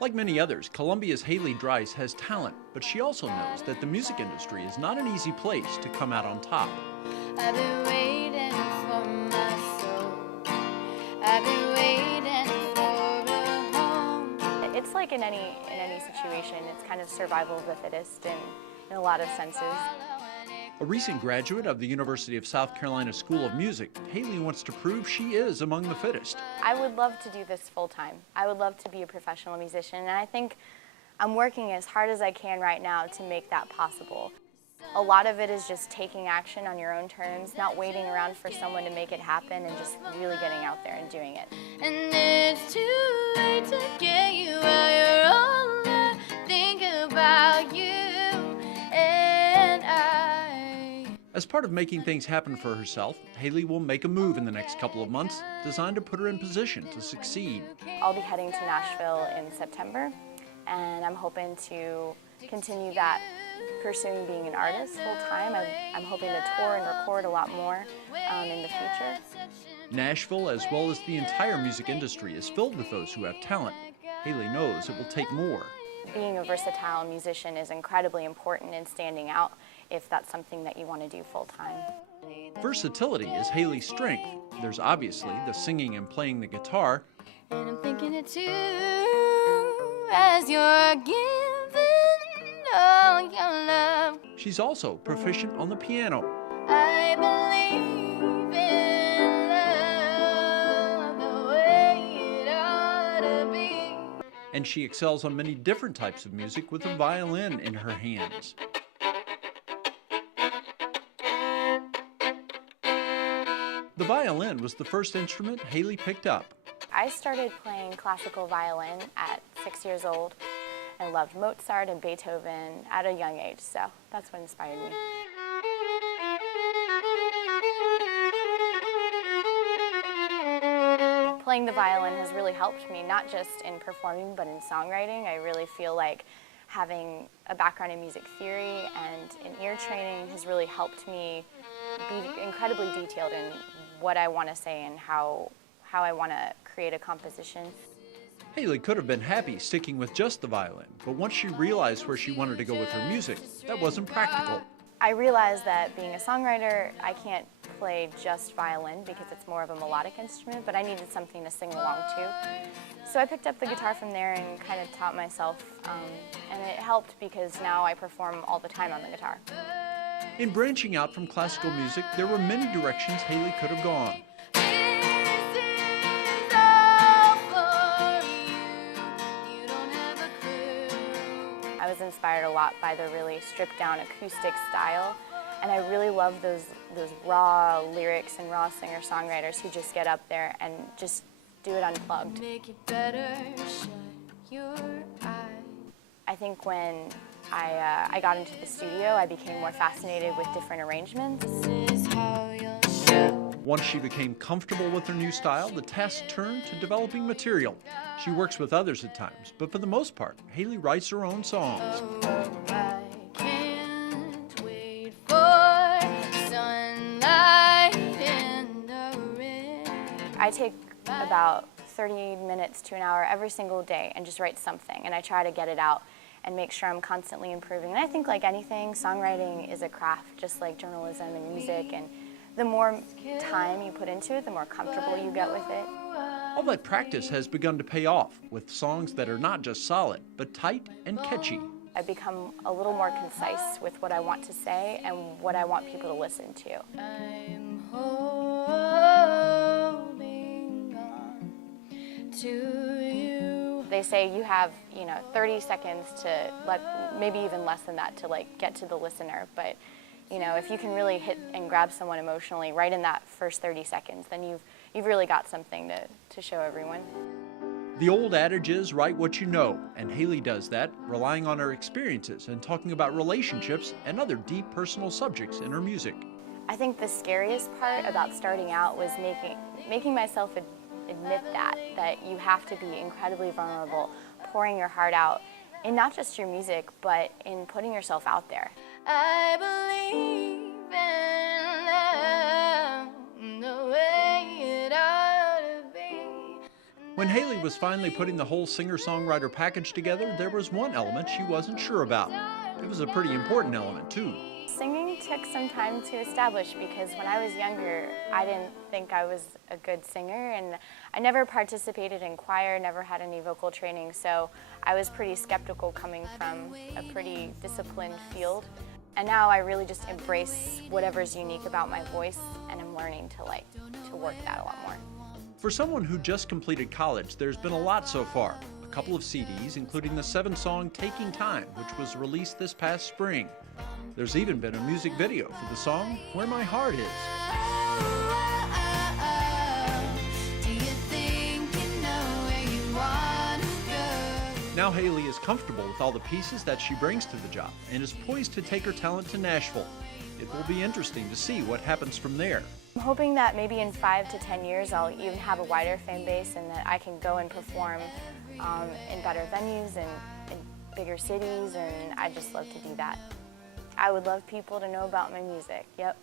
Like many others, Columbia's Haley Dreis has talent, but she also knows that the music industry is not an easy place to come out on top. I've been waiting for my soul. I've been waiting for a home. It's like in any situation, it's kind of survival of the fittest in a lot of senses. A recent graduate of the University of South Carolina School of Music, Haley wants to prove she is among the fittest. I would love to do this full time. I would love to be a professional musician, and I think I'm working as hard as I can right now to make that possible. A lot of it is just taking action on your own terms, not waiting around for someone to make it happen, and just really getting out there and doing it. And it's too late to get you while you're older. Think about you and I. As part of making things happen for herself, Haley will make a move in the next couple of months designed to put her in position to succeed. I'll be heading to Nashville in September, and I'm hoping to continue that, pursuing being an artist full-time. I'm hoping to tour and record a lot more in the future. Nashville, as well as the entire music industry, is filled with those who have talent. Haley knows it will take more. Being a versatile musician is incredibly important in standing out if that's something that you want to do full-time. Versatility is Haley's strength. There's obviously the singing and playing the guitar. And I'm thinking it too, as you're giving all your love. She's also proficient on the piano. I believe in love the way it ought to be. And she excels on many different types of music with a violin in her hands. The violin was the first instrument Haley picked up. I started playing classical violin at 6 years old. I loved Mozart and Beethoven at a young age, so that's what inspired me. Playing the violin has really helped me, not just in performing, but in songwriting. I really feel like having a background in music theory and in ear training has really helped me be incredibly detailed in what I want to say and how I want to create a composition. Haley could have been happy sticking with just the violin, but once she realized where she wanted to go with her music, that wasn't practical. I realized that being a songwriter, I can't play just violin because it's more of a melodic instrument, but I needed something to sing along to. So I picked up the guitar from there and kind of taught myself, and it helped because now I perform all the time on the guitar. In branching out from classical music, there were many directions Haley could have gone. I was inspired a lot by the really stripped down acoustic style, and I really love those raw lyrics and raw singer-songwriters who just get up there and just do it unplugged. Make it better, shut your eyes. I think when I got into the studio, I became more fascinated with different arrangements. This is how you'll show. Once she became comfortable with her new style, the task turned to developing material. She works with others at times, but for the most part, Haley writes her own songs. I can't wait for sunlight in the rain. I take about 30 minutes to an hour every single day and just write something, and I try to get it out and make sure I'm constantly improving. And I think like anything, songwriting is a craft, just like journalism and music, and the more time you put into it, the more comfortable you get with it. All that practice has begun to pay off with songs that are not just solid, but tight and catchy. I've become a little more concise with what I want to say and what I want people to listen to. I'm holding on to you. They say you have, 30 seconds to maybe even less than that, to get to the listener. But, if you can really hit and grab someone emotionally right in that first 30 seconds, then you've really got something to show everyone. The old adage is write what you know, and Haley does that, relying on her experiences and talking about relationships and other deep personal subjects in her music. I think the scariest part about starting out was making myself admit that you have to be incredibly vulnerable, pouring your heart out in not just your music, but in putting yourself out there. I believe in love the way it ought to be. When Haley was finally putting the whole singer-songwriter package together, there was one element she wasn't sure about. It was a pretty important element, too. Singing took some time to establish because when I was younger, I didn't think I was a good singer, and I never participated in choir, never had any vocal training, so I was pretty skeptical coming from a pretty disciplined field. And now I really just embrace whatever's unique about my voice, and I'm learning to work that a lot more. For someone who just completed college, there's been a lot so far. A couple of CDs, including the 7-song Taking Time, which was released this past spring. There's even been a music video for the song Where My Heart Is. Now Haley is comfortable with all the pieces that she brings to the job and is poised to take her talent to Nashville. It will be interesting to see what happens from there. I'm hoping that maybe in 5 to 10 years I'll even have a wider fan base and that I can go and perform in better venues and in bigger cities, and I just love to do that. I would love people to know about my music, yep.